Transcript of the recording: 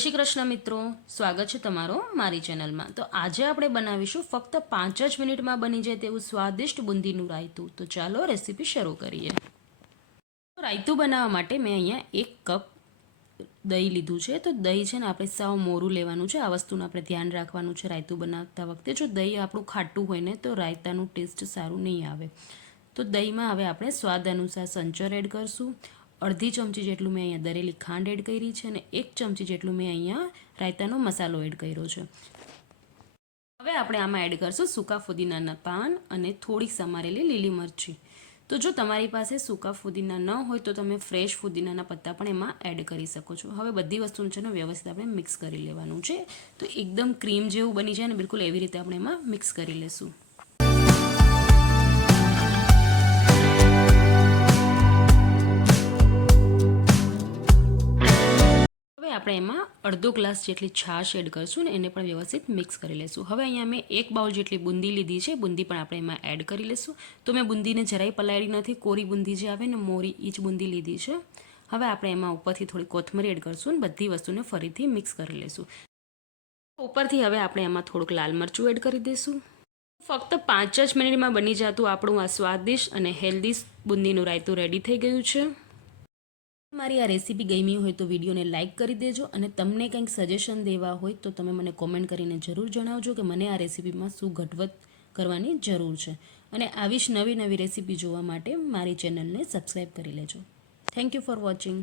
શ્રી કૃષ્ણ મિત્રો, સ્વાગત છે તમારો મારી ચેનલમાં। તો આજે આપણે બનાવીશું ફક્ત 5 જ મિનિટમાં બની જાય તેવું સ્વાદિષ્ટ બુંદીનું રાયતું। તો ચાલો રેસીપી શરૂ કરીએ। તો રાયતું બનાવવા માટે મેં અહીંયા 1 કપ દહીં લીધું છે। તો દહીં છે ને આપણે સાવ મોરું લેવાનું છે। આ વસ્તુનું આપણે ધ્યાન રાખવાનું છે રાયતું બનાવતા વખતે। જો દહીં આપણું ખાટું હોય ને તો રાયતાનું ટેસ્ટ સારું નહીં આવે। તો દહીંમાં હવે આપણે સ્વાદ અનુસાર સંચર એડ કરશું। અડધી ચમચી જેટલું મેં અહીંયા દરેલી ખાંડ એડ કરી છે અને 1 ચમચી જેટલું મેં અહીંયા રાયતાનો મસાલો એડ કર્યો છે। હવે આપણે આમાં એડ કરશું સૂકા ફુદીનાના પાન અને થોડી સમારેલી લીલી મરચી। તો જો તમારી પાસે સૂકા ફુદીના ન હોય તો તમે ફ્રેશ ફુદીનાના પત્તા પણ એમાં એડ કરી શકો છો। હવે બધી વસ્તુને છે ને વ્યવસ્થિત આપણે મિક્સ કરી લેવાનું છે। તો એકદમ ક્રીમ જેવું બની જાય ને બિલકુલ એવી રીતે આપણે એમાં મિક્સ કરી લેશું। આપણે એમાં અડધો ગ્લાસ જેટલી છાશ એડ કરશું ને એને પણ વ્યવસ્થિત મિક્સ કરી લેશું। હવે અહીંયા મેં 1 બાઉલ જેટલી બુંદી લીધી છે। બુંદી પણ આપણે એમાં એડ કરી લેશું। તો મેં બુંદીને જરાય પલાળી નથી, કોરી બુંદી જે આવે ને મોરી એ જ બુંદી લીધી છે। હવે આપણે એમાં ઉપરથી થોડી કોથમરી એડ કરશું અને બધી વસ્તુને ફરીથી મિક્સ કરી લેશું। ઉપરથી હવે આપણે એમાં થોડુંક લાલ મરચું એડ કરી દઈશું। ફક્ત 5 જ મિનિટમાં બની જતું આપણું આ સ્વાદિષ્ટ અને હેલ્ધી બુંદીનું રાયતું રેડી થઈ ગયું છે। મારી આ રેસીપી ગમી હોય તો વિડીયોને લાઇક કરી દેજો અને તમને કંઈક સજેશન દેવા હોય તો તમે મને કોમેન્ટ કરીને જરૂર જણાવજો કે મને આ રેસીપીમાં શું ઘટવટ કરવાની જરૂર છે। અને આવી જ નવી રેસીપી જોવા માટે મારી ચેનલને સબસ્ક્રાઈબ કરી લેજો। Thank you for watching.